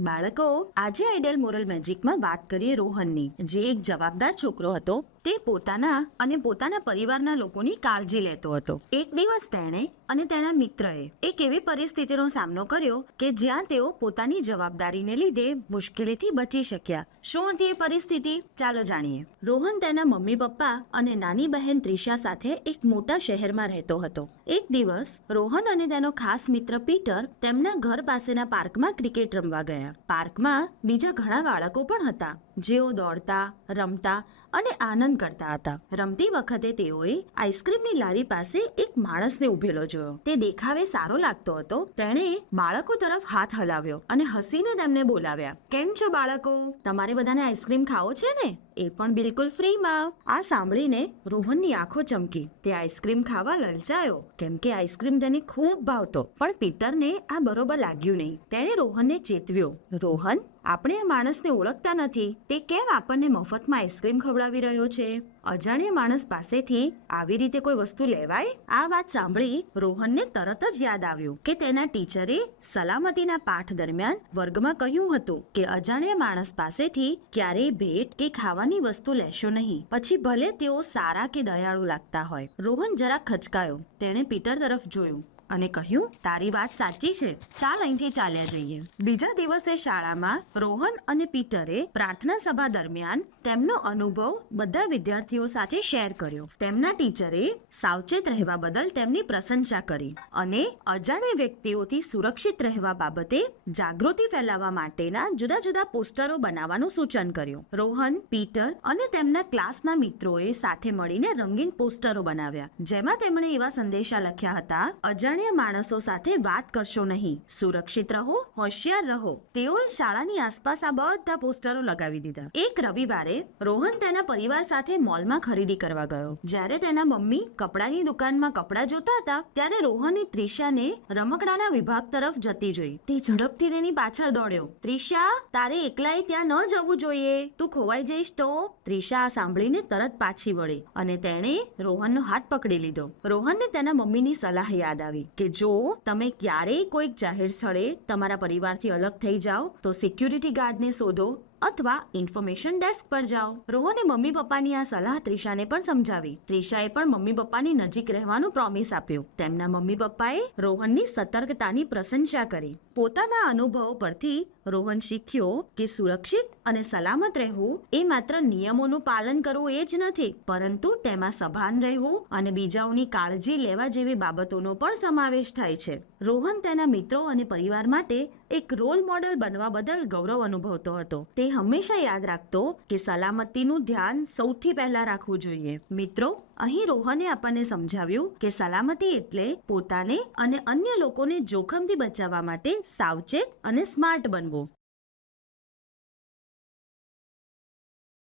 બાળકો આજે idol moral મેજિકમાં વાત કરીએ રોહનની જે એક જવાબદાર છોકરો હતો. તે પોતાના અને પોતાના પરિવારના લોકોની કાળજી લેતો હતો. એક દિવસ તેણે અને તેના મિત્રએ એક એવી પરિસ્થિતિનો સામનો કર્યો કે જ્યાં તેઓ પોતાની જવાબદારીને લીધે મુશ્કેલીથી બચી શક્યા. શું હતી એ પરિસ્થિતિ? ચાલો જાણીએ. રોહન તેના મમ્મી પપ્પા અને નાની બહેન ત્રિષા સાથે એક મોટા શહેરમાં રહેતો હતો. એક દિવસ રોહન અને તેનો ખાસ મિત્ર પીટર તેમના ઘર પાસેના પાર્કમાં ક્રિકેટ રમવા ગયા. પાર્કમાં બીજા ઘણા બાળકો પણ હતા. જેઓ દોડતા, રમતા અને આનંદ કરતા હતા. રમતી વખતે તેઓએ આઈસ્ક્રીમની લારી પાસે એક માણસને ઉભેલો જોયો. તે દેખાવે સારો લાગતો હતો. તેણે બાળકો તરફ હાથ હલાવ્યો અને હસીને તેમને બોલાવ્યા. કેમ છો બાળકો? તમારે બધાને આઈસ્ક્રીમ ખાવો છે ને? એ પણ બિલકુલ ફ્રીમાં. આ સાંભળીને રોહનની આંખો ચમકી. તે આઈસ્ક્રીમ ખાવા લલચાયો. કેમ કે આઈસ્ક્રીમ તેને ખૂબ ભાવતો, પણ પીટરને આ બરોબર લાગ્યું નહીં. તેણે રોહનને ચેતવ્યો, રોહન, આપણે આ માણસને ઓળખતા નથી. તે કેમ આપણને મફતમાં આઈસ્ક્રીમ ખવડાવી રહ્યો છે? અજાણ્યા માણસ પાસેથી આવી રીતે કોઈ વસ્તુ લેવાય? આ વાત સાંભળી રોહનને તરત જ યાદ આવ્યું કે તેના ટીચરે સલામતીના પાઠ દરમિયાન વર્ગમાં કહ્યું હતું કે અજાણ્યા માણસ પાસેથી ક્યારેય ભેટ કે ખાવાની વસ્તુ લેશો નહીં. પછી ભલે તેઓ સારા કે દયાળુ લાગતા હોય. રોહન જરા ખચકાયો. તેણે પીટર તરફ જોયું. અને કહ્યું, તારી વાત સાચી છે. ચાલ અહીંથી ચાલ્યા જઈએ. બીજા દિવસે શાળામાં રોહન અને પીટરે પ્રાર્થના સભા દરમિયાન તેમનો અનુભવ બધા વિદ્યાર્થીઓ સાથે શેર કર્યો. તેમના ટીચરે સાવચેત રહેવા બદલ તેમની પ્રશંસા કરી અને અજાણ્યા વ્યક્તિઓથી સુરક્ષિત રહેવા બાબતે જાગૃતિ ફેલાવવા માટેના જુદા જુદા પોસ્ટરો બનાવવાનું સૂચન કર્યું. રોહન, પીટર અને તેમના ક્લાસના મિત્રોએ સાથે મળીને રંગીન પોસ્ટરો બનાવ્યા, જેમાં તેમણે એવા સંદેશા લખ્યા હતા, અજાણ્યા માણસો સાથે વાત કરશો નહીં, સુરક્ષિત રહો, હોશિયાર રહો. તેઓએ શાળાની આસપાસ આ બધા પોસ્ટરો લગાવી દીધા. એક રવિવારે રોહન તેના પરિવાર સાથે મોલમાં ખરીદી કરવા ગયો. જ્યારે તેના મમ્મી કપડાની દુકાનમાં કપડાં જોતા હતા, ત્યારે રોહને ત્રિશાને રમકડાના વિભાગ તરફ જતી જોઈ. તે ઝડપથી તેની પાછળ દોડ્યો. ત્રિશા તારે એકલાએ ત્યાં ન જવું જોઈએ. તું ખોવાઈ જઈશ તો? ત્રિષા સાંભળીને તરત પાછી વળી અને તેણે રોહનનો હાથ પકડી લીધો. રોહનને તેના મમ્મીની સલાહ યાદ આવી. કે જો તમે ક્યારેય કોઈક જાહેર સ્થળે તમારા પરિવારથી અલગ થઈ જાઓ, તો સિક્યુરિટી ગાર્ડને શોધો અથવા ઇન્ફોર્મેશન ડેસ્ક પર જાઓ. રોહને મમ્મી પપ્પાની આ સલાહ ત્રિષાને પણ સમજાવી. ત્રિષાએ પણ મમ્મી પપ્પાની નજીક રહેવાનું પ્રોમિસ આપ્યું. તેમના મમ્મી પપ્પાએ રોહનની સતર્કતાની પ્રશંસા કરી. પોતાના અનુભવો પરથી રોહન શીખ્યો કે સુરક્ષિત અને સલામત રહેવું એ માત્ર નિયમોનું પાલન કરવું એ જ નથી, પરંતુ તેમાં સભાન રહેવું અને બીજાઓની કાળજી લેવા જેવી બાબતોનો પણ સમાવેશ થાય છે. રોહન તેના મિત્રો અને પરિવાર માટે એક રોલ મોડેલ બનવા બદલ ગૌરવ અનુભવતો હતો. તે હંમેશા યાદ રાખતો કે સલામતીનું ધ્યાન સૌથી પહેલા રાખવું જોઈએ. મિત્રો, અહીં રોહને આપણને સમજાવ્યું કે સલામતી એટલે પોતાને અને અન્ય લોકોને જોખમથી બચાવવા માટે સાવચેત અને સ્માર્ટ બનવું.